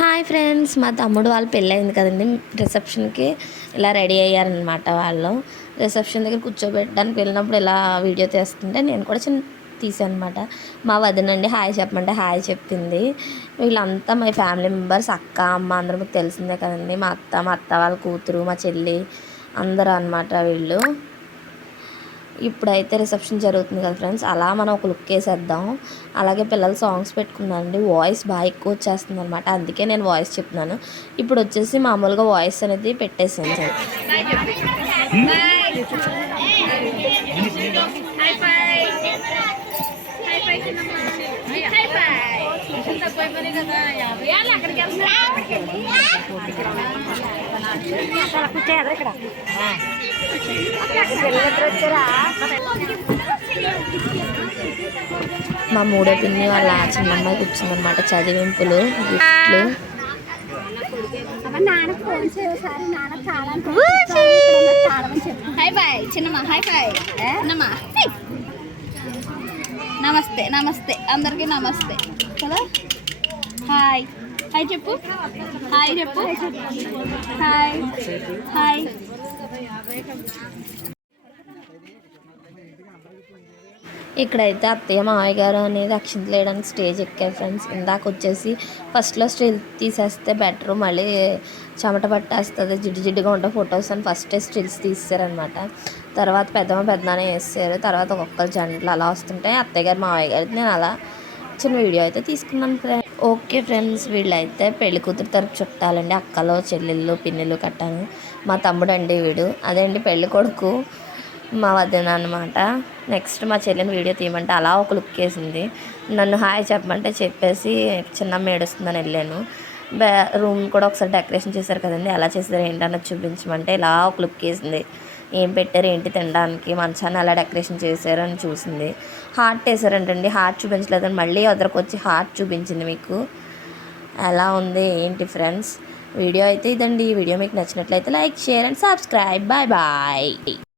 Hi friends మా తమ్ముడు వాళ్ళు పెళ్ళయింది కదండి. రిసెప్షన్కి ఇలా రెడీ అయ్యారనమాట వాళ్ళు. రిసెప్షన్ దగ్గర కూర్చోబెట్టడానికి వెళ్ళినప్పుడు ఇలా వీడియో తీస్తుంటే నేను కూడా చిన్న తీసాను అనమాట మా వదినండి హాయ్ చెప్పమంటే హాయ్ చెప్పింది. వీళ్ళంతా మా ఫ్యామిలీ మెంబర్స్ అక్క అమ్మ అందరూ మీకు తెలిసిందే కదండి. మా అత్త మా అత్త వాళ్ళ కూతురు మా చెల్లి అందరూ అనమాట వీళ్ళు. ఇప్పుడైతే రిసెప్షన్ జరుగుతుంది కదా ఫ్రెండ్స్ అలా మనం ఒక లుక్ వేసేద్దాం అలాగే పిల్లలు సాంగ్స్ పెట్టుకున్నానండి వాయిస్ బాగా ఎక్కువ వచ్చేస్తుంది అనమాట అందుకే నేను వాయిస్ చెప్తున్నాను ఇప్పుడు వచ్చేసి మామూలుగా వాయిస్ అనేది పెట్టేసాను సార్ మా మూడో పిన్ని వాళ్ళ చిన్నమ్మాయి కూర్చుందనమాట చదివింపులు గిఫ్ట్లు. నాన్న ఫోన్ చేయసారి చాలా చాలా హాయ్ బాయ్ చిన్నమ్మా హాయ్ బాయ్. చిన్నమ్మ నమస్తే నమస్తే అందరికీ నమస్తే. కదా హాయ్. హాయ్ చెప్పు. హాయ్ చెప్పు. హాయ్ హాయ్ ఇక్కడైతే అత్తయ్య మావయ్య గారు అనేది అక్షింతలు వేయడానికి స్టేజ్ ఎక్కారు ఫ్రెండ్స్. ఇందాక వచ్చేసి ఫస్ట్లో స్టిల్ తీసేస్తే బెటర్. మళ్ళీ చెమట పట్టేస్తుంది జిడ్డు జిడ్డుగా ఉంటే ఫొటోస్ అని ఫస్టే స్టిల్స్ తీసారనమాట తర్వాత పెద్దమ్మ పెద్దనానే వేసారు తర్వాత ఒక్కొక్కరు జంటలు అలా వస్తుంటే అత్తయ్య గారు మావయ్య గారు నేను అలా చిన్న వీడియో అయితే తీసుకున్నాను ఫ్రెండ్ ఓకే ఫ్రెండ్స్ వీళ్ళైతే పెళ్ళి కూతురు తరపు చుట్టాలండి. అక్కలు చెల్లెళ్ళు పిన్నెలు కట్టాను. మా తమ్ముడు అండి వీడు. అదే అండి పెళ్ళి కొడుకు? మా వదిన అనమాట నెక్స్ట్ మా చెల్లిని వీడియో తీయమంటే అలా ఒక లుక్ వేసింది. నన్ను హాయ్ చెప్పమంటే చెప్పేసి చిన్న మేడుస్తుందని వెళ్ళాను. రూమ్ కూడా ఒకసారి డెకరేషన్ చేశారు కదండి. ఎలా చేశారు ఏంటన్నది చూపించమంటే ఇలా ఒక లుక్ వేసింది. ఏం పెట్టారు ఏంటి తినడానికి మంచాన్ని అలా డెకరేషన్ చేశారు అని చూసింది. హార్ట్ వేసారంటండి హార్ట్ చూపించలేదని మళ్ళీ అదరకు వచ్చి హార్ట్ చూపించింది మీకు. ఎలా ఉంది ఏంటి ఫ్రెండ్స్? వీడియో అయితే ఇదండి. ఈ వీడియో మీకు నచ్చినట్లయితే like share and subscribe. Bye bye.